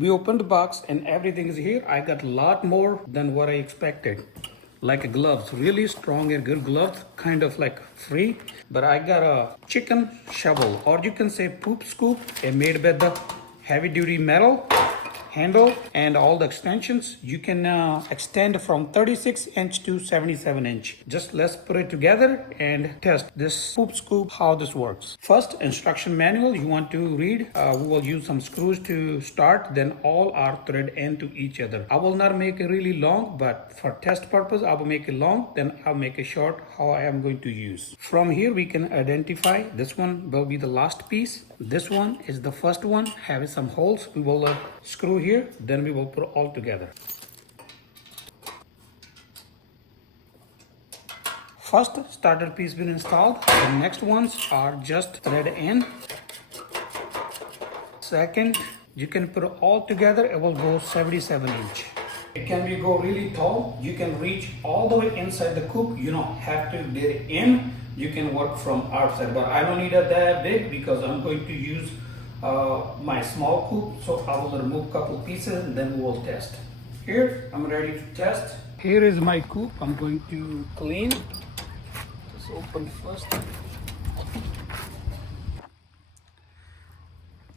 We opened the box and everything is here. I got a lot more than what I expected. Like gloves, really strong and good gloves, kind of like free. But I got a chicken shovel, or you can say poop scoop, made with the heavy duty metal handle and all the extensions. You can extend from 36-inch to 77-inch. Just let's put it together and test this poop scoop, how this works. First, instruction manual you want to read. We will use some screws to start, then all are thread into each other. I will not make it really long, but for test purpose I will make it long, then I'll make it short how I am going to use. From here we can identify this one will be the last piece. This one is the first one, having some holes. We will screw here, then we will put all together. First starter piece been installed. The next ones are just thread in. Second, you can put it all together, it will go 77-inch. Can we go really tall? You can reach all the way inside the coop. You don't have to get it in. You can work from outside, but I don't need it that big because I'm going to use my small coop. So I will remove a couple pieces and then we will test. Here, I'm ready to test. Here is my coop. I'm going to clean. Just open first.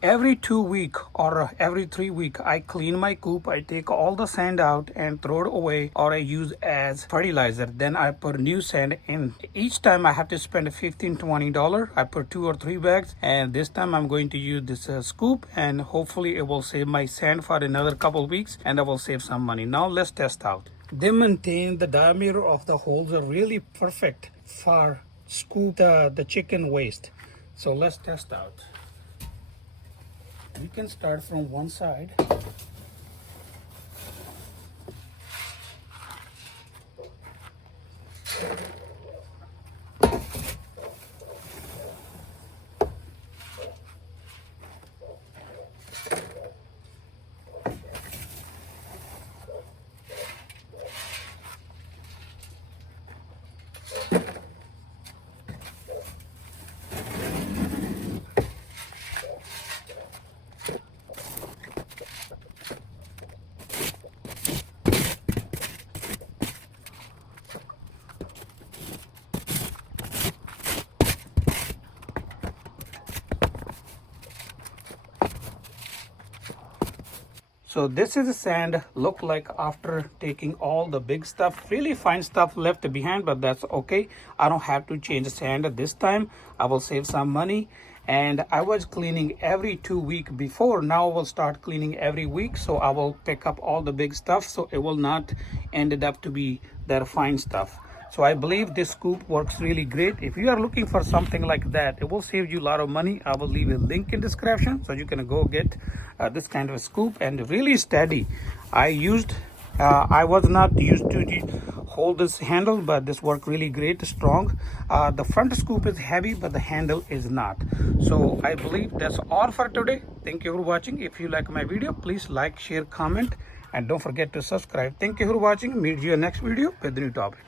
Every 2 weeks or every 3 weeks, I clean my coop. I take all the sand out and throw it away, or I use as fertilizer. Then I put new sand in. Each time I have to spend $15-20. I put 2 or 3 bags, and this time I'm going to use this scoop, and hopefully it will save my sand for another couple weeks, and I will save some money. Now let's test out. They maintain the diameter of the holes are really perfect for scoop the chicken waste. So let's test out. We can start from one side. So this is the sand look like after taking all the big stuff. Really fine stuff left behind, but that's okay. I don't have to change the sand this time. I will save some money. And I was cleaning every 2 weeks before. Now I will start cleaning every week. So I will pick up all the big stuff, so it will not ended up to be that fine stuff. So I believe this scoop works really great. If you are looking for something like that, it will save you a lot of money. I will leave a link in description so you can go get this kind of a scoop, and really steady. I was not used to hold this handle, but this worked really great, strong. The front scoop is heavy, but the handle is not. So I believe that's all for today. Thank you for watching. If you like my video, please like, share, comment, and don't forget to subscribe. Thank you for watching. Meet you in next video with a new topic.